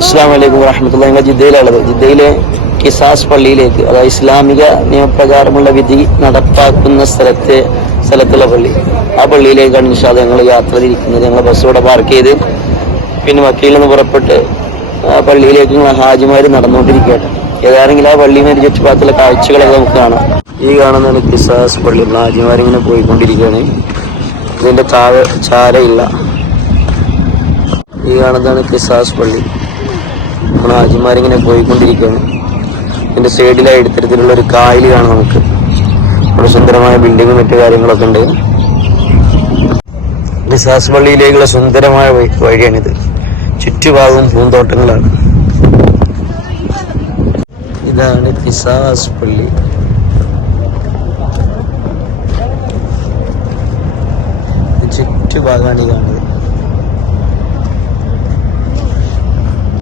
അസ്സലാമു അലൈക്കും വറഹ്മത്തുള്ളാഹി. ഞങ്ങൾ ജിദ്ദയിലുള്ളത്. ജിദ്ദയിലെ കിസാസ് പള്ളിയിലേക്ക്, അതായത് ഇസ്ലാമിക നിയമപ്രകാരമുള്ള വിധി നടപ്പാക്കുന്ന സ്ഥലത്തുള്ള പള്ളി, ആ പള്ളിയിലേക്കാണ് ഇൻഷാ അല്ലാഹ് ഞങ്ങൾ യാത്ര തിരിക്കുന്നത്. ഞങ്ങൾ ബസ് ഇവിടെ പാർക്ക് ചെയ്ത് പിന്നെ മക്കയിൽ നിന്ന് പുറപ്പെട്ട് ആ പള്ളിയിലേക്ക് ഞങ്ങൾ ഹാജിമാർ നടന്നുകൊണ്ടിരിക്കുകയാണ്. ഏതാണെങ്കിലും ആ പള്ളിയുടെ ചുറ്റുപാടത്തുള്ള കാഴ്ചകളൊക്കെ നമുക്ക് കാണാം. ഈ കാണുന്നതാണ് കിസാസ് പള്ളി. ഹാജിമാരിങ്ങനെ പോയിക്കൊണ്ടിരിക്കുകയാണ്. ഇതിന്റെ താഴെ ചാരയില്ല. ഈ കാണുന്നതാണ് കിസാസ് പള്ളി. നമ്മൾ ഹാജിമാരിങ്ങനെ പോയിക്കൊണ്ടിരിക്കുകയാണ്. ഇതിന്റെ സൈഡിലായി ഇത്തരത്തിലുള്ള ഒരു കായൽ കാണാം നമുക്ക്. ഇവിടെ സുന്ദരമായ ബിൽഡിങ്ങും മറ്റു കാര്യങ്ങളൊക്കെ ഉണ്ട്. കിസാസ് പള്ളിയിലേക്കുള്ള സുന്ദരമായ വഴിയാണിത്. ചുറ്റുഭാഗവും പൂന്തോട്ടങ്ങളാണ്. ഇതാണ് കിസാസ് പള്ളി. ചുറ്റുഭാഗമാണ് ഈ കാണുന്നത്.